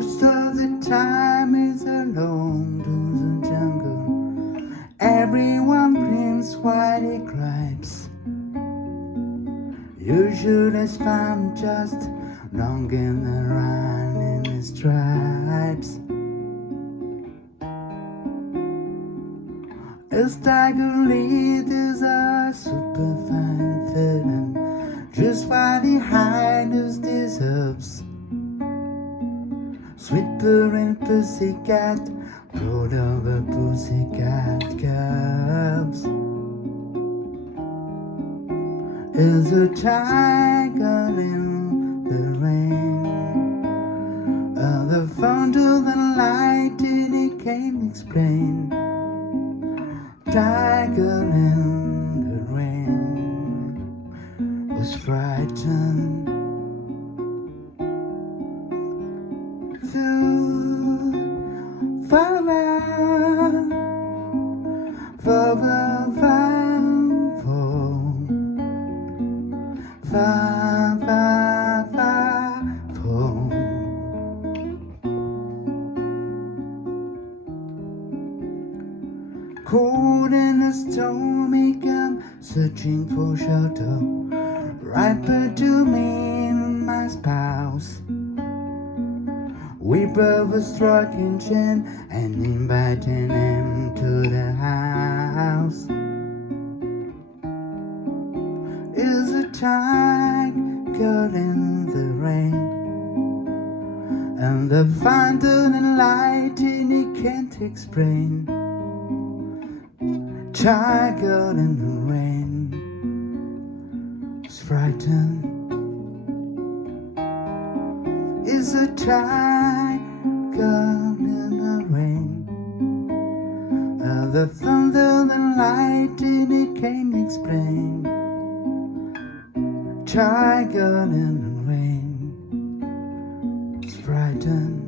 Most of the time is alone to the jungle. Everyone brings what he gripes. Usually found just longing around in his stripes. His tiger leaders are super fine feeling just what he hiders deserves. Sweeper and pussycat brought over pussycat cubs. Is a tiger in the rain, the thunder, the lightning, he can't explain. Tiger in the rain was frightened. Far out, far cold and a stormy come searching for shelter, riper to me and my spouse. We both were striking chin and inviting him to the house. Is a tiger in the rain, and the thunder and lightning he can't explain. Tiger in the rain is frightened. Is a tiger in the rain, the thunder and lightning he can't explain. Tiger in the rain is frightened.